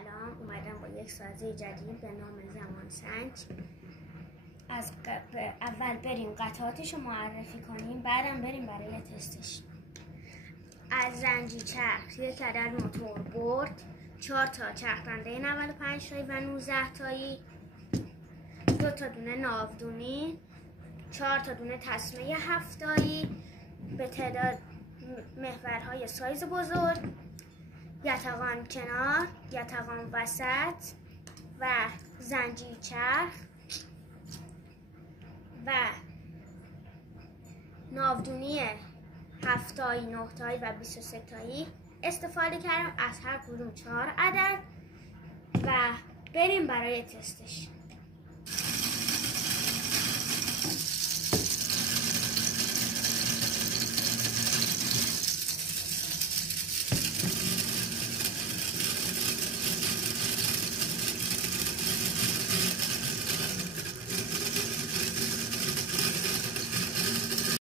سلام، اومدم با یک سازه جدید به نام زمان سنج. از اول بریم قطعاتش رو معرفی کنیم، بعدم بریم برای تستش. از زنجیر چرخ یک عدد موتور برد، 4 تا چرخنده 95 تایی و 19 تایی، 2 تا دونه ناودونی، 4 تا دونه تسمه 7 تایی به تعداد محورهای سایز بزرگ، یتقان کنار، یتقان وسط و زنجیر چرخ و ناودونی 7 تایی، 9 تایی و 23 تایی استفاده کردم، از هر کدوم 4 عدد و بریم برای تستش.